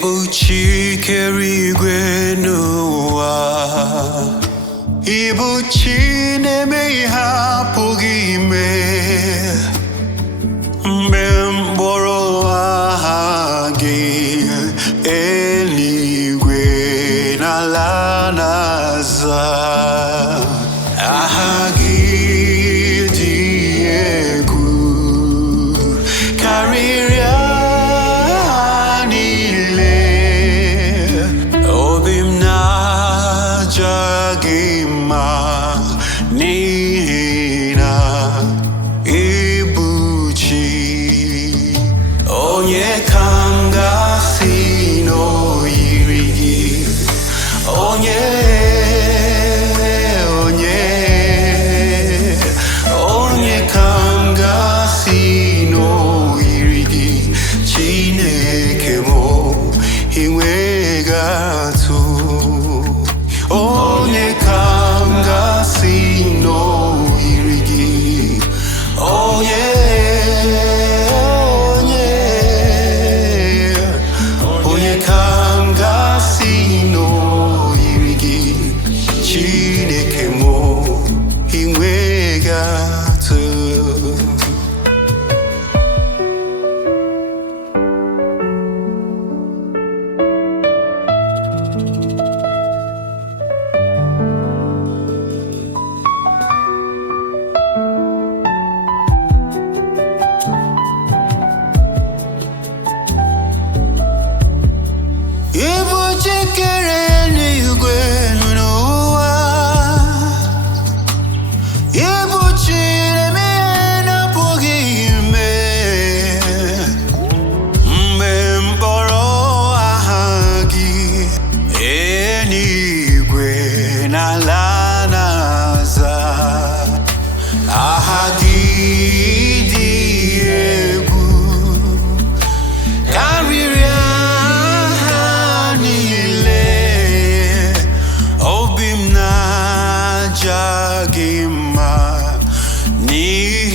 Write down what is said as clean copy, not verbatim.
Ibuchi kerigwe n'ụwa Ibuchi na-eme ihe apụghị ime mgbe mkpọrọ aha gị eluigwe n'ala na-aza aha gị dị egwu karịrị Nihina Ibuchi Onye kanga sino yirigi Onye kanga sino yirigi Chineke mo inwegatu Onye kanga sino irigi Onye kanga sino irigi Chineke mo inwegatu Jagima ni